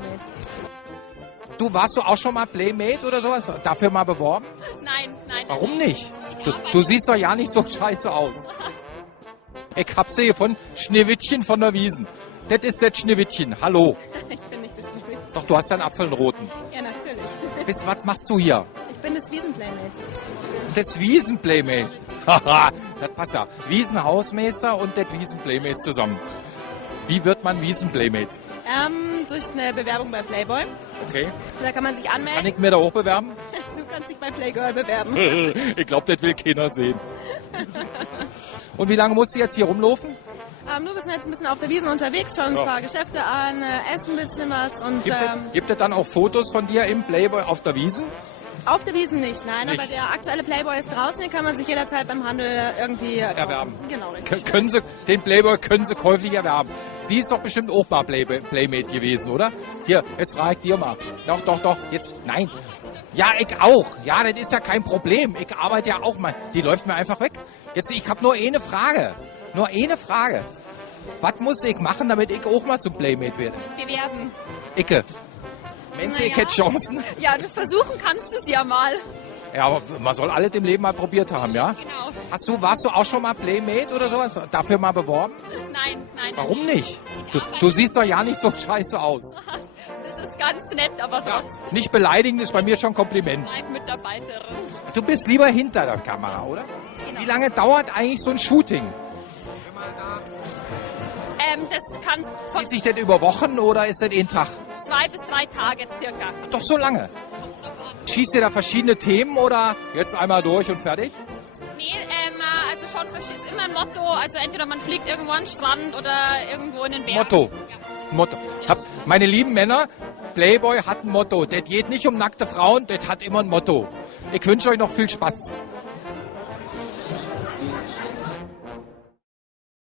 Playmate. Warst du auch schon mal Playmate oder sowas? Dafür mal beworben? Nein. Warum nicht? Du siehst doch ja nicht so scheiße aus. Ich hab sie von Schneewittchen von der Wiesn. Das ist das Schneewittchen. Hallo. Ich bin nicht das Schnitt. Doch, du hast ja einen Apfel, einen roten. Ja, natürlich. Was machst du hier? Ich bin das Wiesn Playmate. Das Wiesn Playmate. Haha, das passt ja. Wiesn Hausmeister und das Wiesn Playmate zusammen. Wie wird man Wiesn Playmate? Durch eine Bewerbung bei Playboy. Okay. Da kann man sich anmelden. Kann ich mir da auch bewerben? Du kannst dich bei Playgirl bewerben. Ich glaube, das will keiner sehen. Und wie lange musst du jetzt hier rumlaufen? Wir sind jetzt ein bisschen auf der Wiesn unterwegs, schauen uns ein paar Geschäfte an, essen ein bisschen was. Und, Gibt es dann auch Fotos von dir im Playboy auf der Wiesn? Auf der Wiesn nicht, nein, Nicht. aber der aktuelle Playboy ist draußen, den kann man sich jederzeit beim Handel irgendwie erwerben. Genau, richtig. Den Playboy können Sie käuflich erwerben. Sie ist doch bestimmt auch mal Playmate gewesen, oder? Hier, jetzt frage ich dir mal. Doch, jetzt, nein. Ja, ich auch. Ja, das ist ja kein Problem. Ich arbeite ja auch mal. Die läuft mir einfach weg. Jetzt, ich habe nur eine Frage. Was muss ich machen, damit ich auch mal zum Playmate werde? Bewerben. Icke. Meinst du, ich hätte Chancen? Ja, du versuchen kannst du es ja mal. Ja, aber man soll alles im Leben mal probiert haben, ja? Genau. Warst du auch schon mal Playmate oder sowas? Dafür mal beworben? Nein. Warum nicht? Du siehst doch ja nicht so scheiße aus. Das ist ganz nett, aber trotzdem. Nicht beleidigend ist bei mir schon ein Kompliment. Mitarbeiterin. Du bist lieber hinter der Kamera, oder? Genau. Wie lange dauert eigentlich so ein Shooting? Das kann's von Zieht sich das über Wochen oder ist das ein Tag? 2 bis 3 Tage circa. Doch so lange. Schießt ihr da verschiedene Themen oder jetzt einmal durch und fertig? Nee, also schon ist immer ein Motto. Also entweder man fliegt irgendwo an den Strand oder irgendwo in den Berg. Motto. Ja. Motto. Meine lieben Männer, Playboy hat ein Motto. Das geht nicht um nackte Frauen, das hat immer ein Motto. Ich wünsche euch noch viel Spaß.